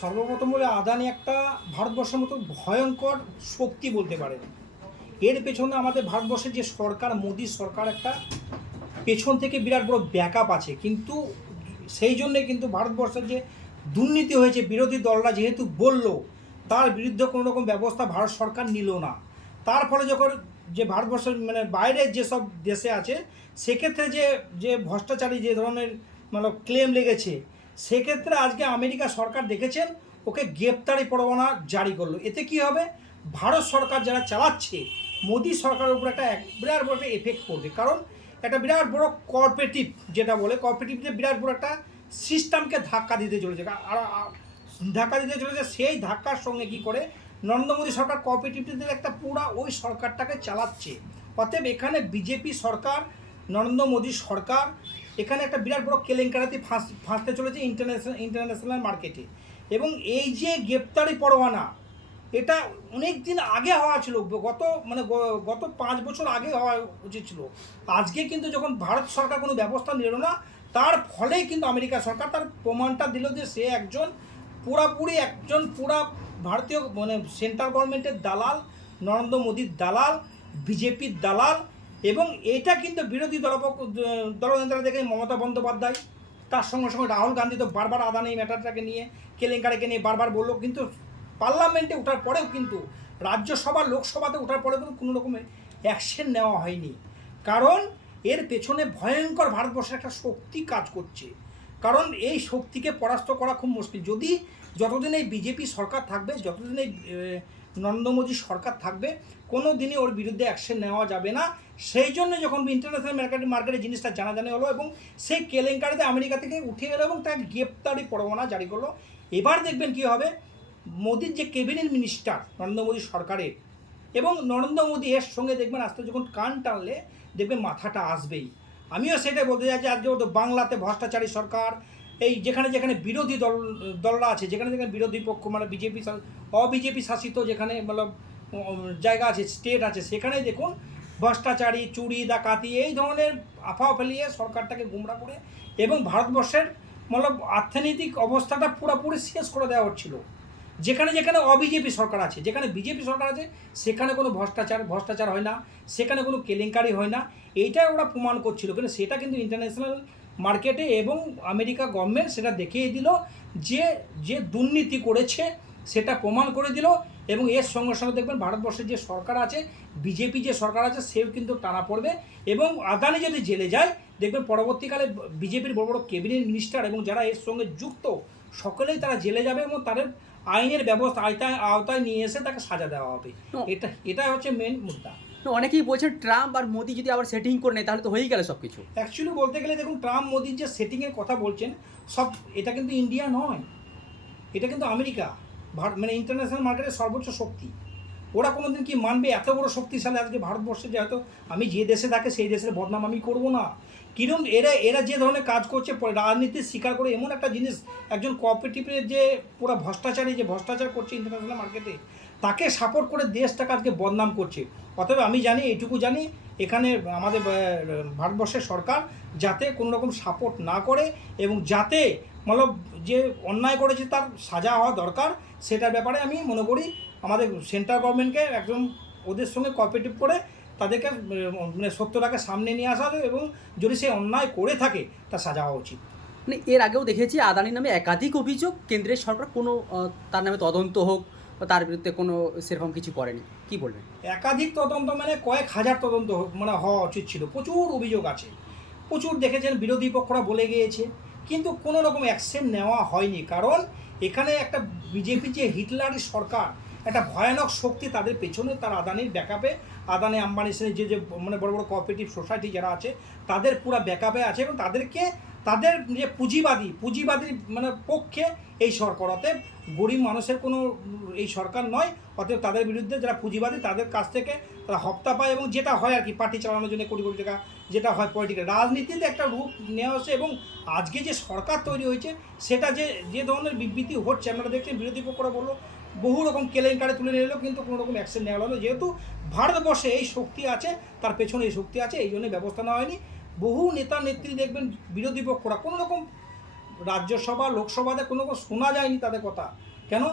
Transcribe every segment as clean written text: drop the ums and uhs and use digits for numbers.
সর্বপ্রথম বলে আদানি একটা ভারতবর্ষের মতো ভয়ঙ্কর শক্তি বলতে পারেন। এর পেছনে আমাদের ভারতবর্ষের যে সরকার, মোদী সরকার, একটা পেছন থেকে বিরাট বড় ব্যাকআপ আছে। কিন্তু সেই জন্যে কিন্তু ভারতবর্ষের যে দুর্নীতি হয়েছে, বিরোধী দলরা যেহেতু বলল, তার বিরুদ্ধে কোনো রকম ব্যবস্থা ভারত সরকার নিল না। তার ফলে যখন যে ভারতবর্ষের মানে বাইরের যেসব দেশে আছে, সেক্ষেত্রে যে যে ভ্রষ্টাচারী যে ধরনের মানে ক্লেম লেগেছে, সেক্ষেত্রে আজকে আমেরিকা সরকার দেখেছেন ওকে গ্রেপ্তারি পরোয়ানা জারি করলো। এতে কি হবে, ভারত সরকার যারা চালাচ্ছে, মোদী সরকারের উপর একটা বিরাট বড় একটা এফেক্ট পড়বে। কারণ একটা বিরাট বড় কর্পোরেটিভ, যেটা বলে কর্পোরেটিভে বিরাট বড় একটা সিস্টেমকে ধাক্কা দিতে চলেছে। আর ধাক্কা দিতে চলেছে, সেই ধাক্কার সঙ্গে কি করে নরেন্দ্র মোদী সরকার কর্পোরেটিভদের একটা পুরা ওই সরকারটাকে চালাচ্ছে। অতএব এখানে বিজেপি সরকার, নরেন্দ্র মোদী সরকার এখানে একটা বিরাট বড় কেলেঙ্কারিতে ফাঁসতে চলেছে ইন্টারন্যাশনাল মার্কেটে। এবং এই যে গ্রেপ্তারি পরোয়ানা, এটা অনেক দিন আগে হওয়া ছিল, গত 5 বছর আগে হওয়া উচিত ছিল। আজকে কিন্তু যখন ভারত সরকার কোনো ব্যবস্থা নিল না, তার ফলেই কিন্তু আমেরিকা সরকার তার প্রমাণটা দিল যে সে পুরা ভারতীয় মানে সেন্ট্রাল গভর্নমেন্টের দালাল, নরেন্দ্র মোদীর দালাল, বিজেপির দালাল। এবং এটা কিন্তু বিরোধী দলনেতারা দেখে মমতা বন্দ্যোপাধ্যায়, তার সঙ্গে সঙ্গে রাহুল গান্ধী তো বারবার আদানি ম্যাটারটাকে নিয়ে, কেলেঙ্কারিকে নিয়ে বারবার বললো। কিন্তু পার্লামেন্টে ওঠার পরেও, কিন্তু রাজ্যসভা লোকসভাতে ওঠার পরেও কিন্তু কোনো রকমের অ্যাকশন নেওয়া হয়নি। কারণ এর পেছনে ভয়ঙ্কর ভারতবর্ষের একটা শক্তি কাজ করছে। কারণ এই শক্তিকে পরাস্ত করা খুব মুশকিল। যতদিন এই বিজেপি সরকার থাকবে, যতদিন এই নরেন্দ্র মোদী সরকার থাকবে, কোনো দিনই ওর বিরুদ্ধে অ্যাকশন নেওয়া যাবে না। সেই জন্য যখন ইন্টারন্যাশনাল মার্কেটে জিনিসটা জানাজানি হলো এবং সেই কেলেঙ্কারিতে আমেরিকা থেকে উঠে গেলো এবং তাকে গ্রেপ্তারি পরোয়ানা জারি করলো। এবার দেখবেন কি হবে, মোদির যে ক্যাবিনেট মিনিস্টার নরেন্দ্র মোদী সরকারের, এবং নরেন্দ্র মোদী এর সঙ্গে দেখবেন আস্তে যখন কান টানলে দেখবেন মাথাটা আসবেই। আমিও সেটাই বলতে চাইছি, আজকে তো বাংলাতে ভ্রষ্টাচারী সরকার, এই যেখানে যেখানে বিরোধী দলরা আছে, যেখানে যেখানে বিরোধী পক্ষ মানে অবিজেপি শাসিত যেখানে মতলব জায়গা আছে, স্টেট আছে, সেখানে দেখুন ভ্রষ্টাচারী, চুরি, ডাকাতি এই ধরনের আফা ফেলিয়ে সরকারটাকে গুমরা করে এবং ভারতবর্ষের মতলব অর্থনৈতিক অবস্থাটা পুরোপুরি শেষ করে দেওয়া হচ্ছিল। যেখানে যেখানে অবিজেপি সরকার আছে, যেখানে বিজেপি সরকার আছে, সেখানে কোনো ভ্রষ্টাচার হয় না, সেখানে কোনো কেলেঙ্কারি হয় না। এইটাই ওরা প্রমাণ করছিল। কিন্তু সেটা কিন্তু ইন্টারন্যাশনাল মার্কেটে এবং আমেরিকা গভর্নমেন্ট সেটা দেখিয়ে দিল যে যে দুর্নীতি করেছে সেটা প্রমাণ করে দিল। এবং এর সঙ্গে সঙ্গে দেখবেন ভারতবর্ষের যে সরকার আছে, বিজেপি যে সরকার আছে, সেও কিন্তু টানা পড়বে। এবং আদানি যদি জেলে যায়, দেখবেন পরবর্তীকালে বিজেপির বড় বড় ক্যাবিনেট মিনিস্টার এবং যারা এর সঙ্গে যুক্ত, সকলেই তারা জেলে যাবে এবং তাদের আইনের ব্যবস্থা আওতায় নিয়ে এসে তাকে সাজা দেওয়া হবে। এটা হচ্ছে মেন মুদ্রা। অনেকেই বলছেন ট্রাম্প আর মোদি যদি আবার সেটিং করে নেয় তাহলে তো হয়েই গেল সব কিছু। অ্যাকচুয়ালি বলতে গেলে দেখুন, ট্রাম্প মোদির যে সেটিংয়ের কথা বলছেন, এটা কিন্তু ইন্ডিয়া নয়, এটা কিন্তু আমেরিকা, মানে ইন্টারন্যাশনাল মার্কেটের সর্বোচ্চ শক্তি। ওরা কোনো দিন কি মানবে এত বড় শক্তিশালী আজকে ভারতবর্ষে? যে হয়তো আমি যে দেশে থাকে সেই দেশের বদনাম আমি করবো না, কিরকম এরা যে ধরনের কাজ করছে, রাজনীতির শিকার করে এমন একটা জিনিস, একজন কোঅপারেটিভের যে পুরো ভ্রষ্টাচারী যে ভ্রষ্টাচার করছে ইন্টারন্যাশনাল মার্কেটে, তাকে সাপোর্ট করে দেশটাকে আজকে বদনাম করছে। অতএব আমি জানি, এইটুকু জানি, এখানে আমাদের ভারতবর্ষের সরকার যাতে কোনো রকম সাপোর্ট না করে এবং যাতে মতলব যে অন্যায় করেছে তার সাজা হওয়া দরকার, সেটার ব্যাপারে আমি মনে করি আমাদের সেন্ট্রাল গভর্নমেন্টকে একদম ওদের সঙ্গে কোঅপারেটিভ করে তাদেরকে মানে সত্যটাকে সামনে নিয়ে আসা হবে এবং যদি সে অন্যায় করে থাকে তার সাজা হওয়া উচিত। মানে এর আগেও দেখেছি আদানি নামে একাধিক অভিযোগ, কেন্দ্রের সরকার কোনো তার নামে তদন্ত হোক বা তার বিরুদ্ধে কোনো সেরকম কিছু করেনি, কি বলবেন? একাধিক তদন্ত মানে কয়েক হাজার তদন্ত মানে হওয়া উচিত ছিল। প্রচুর অভিযোগ আছে, প্রচুর দেখেছেন বিরোধী পক্ষরা বলে গিয়েছে, কিন্তু কোনো রকম অ্যাকশন নেওয়া হয়নি। কারণ এখানে একটা বিজেপি যে হিটলারি সরকার, একটা ভয়ানক শক্তি তাদের পেছনে, তার আদানির ব্যাকআপে, আদানি আম্বানি যে মানে বড় বড় কোঅপারেটিভ সোসাইটি যারা আছে তাদের পুরো ব্যাকআপে আছে এবং তাদের যে পুঁজিবাদী মানে পক্ষে এই সরকার। অতএব গরিব মানুষের কোনো এই সরকার নয়। অতএব তাদের বিরুদ্ধে যারা পুঁজিবাদী, তাদের কাছ থেকে তারা হপ্তা পায় এবং যেটা হয় আর কি, পার্টি চালানোর জন্য কোটি কোটি টাকা যেটা হয়, পলিটিক্যাল রাজনীতিতে একটা রূপ নেওয়া হচ্ছে। এবং আজকে যে সরকার তৈরি হয়েছে সেটা যে ধরনের বিবৃতি হচ্ছে, আপনারা দেখছেন বিরোধী পক্ষরা বললো বহু রকম কেলেঙ্কারি তুলে নিয়ে এলো, কিন্তু কোনো রকম অ্যাকশন নেওয়া হলো। যেহেতু ভারতবর্ষে এই শক্তি আছে, তার পেছনে এই শক্তি আছে, এই জন্য ব্যবস্থা নেওয়া হয়নি। বহু নেতা নেত্রী দেখবেন বিরোধী পক্ষরা কোনো রকম রাজ্যসভা লোকসভাতে কোনো শোনা যায়নি তাদের কথা। কেন?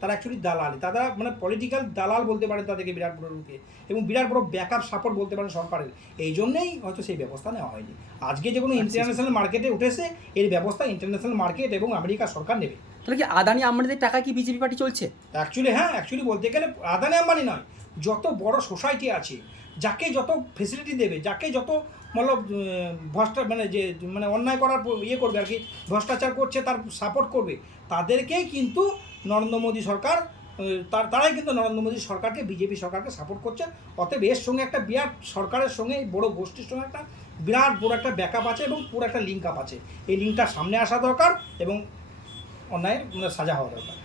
তারা অ্যাকচুয়ালি দালাল, তারা মানে পলিটিক্যাল দালাল বলতে পারেন তাদেরকে বিরাট বড় রূপে, এবং বিরাট বড় ব্যাকআপ সাপোর্ট বলতে পারেন সরকারের। এই জন্যেই হয়তো সেই ব্যবস্থা নেওয়া হয়নি। আজকে যে কোনো ইন্টারন্যাশনাল মার্কেটে উঠেছে, এর ব্যবস্থা ইন্টারন্যাশনাল মার্কেট এবং আমেরিকা সরকার নেবে। তাহলে কি আদানি আম্বানিদের টাকা কি বিজেপি পার্টি চলছে? অ্যাকচুয়ালি হ্যাঁ, অ্যাকচুয়ালি বলতে গেলে আদানি আম্বানি নয়, যত বড় সোসাইটি আছে, যাকে যত ফেসিলিটি দেবে, যাকে যত মতলব মানে যে মানে অন্যায় করার করবে আর কি, ভ্রষ্টাচার করছে তার সাপোর্ট করবে, তাদেরকেই কিন্তু নরেন্দ্র মোদী সরকার, তারাই কিন্তু নরেন্দ্র মোদী সরকারকে, বিজেপি সরকারকে সাপোর্ট করছে। অতএব এর সঙ্গে একটা বিরাট সরকারের সঙ্গে এই বড় গোষ্ঠীর সঙ্গে একটা বিরাট বড় একটা ব্যাকআপ আছে এবং পুরো একটা লিঙ্ক আপ আছে। এই লিঙ্কটা সামনে আসা দরকার এবং অন্যায়ের সাজা হওয়া দরকার।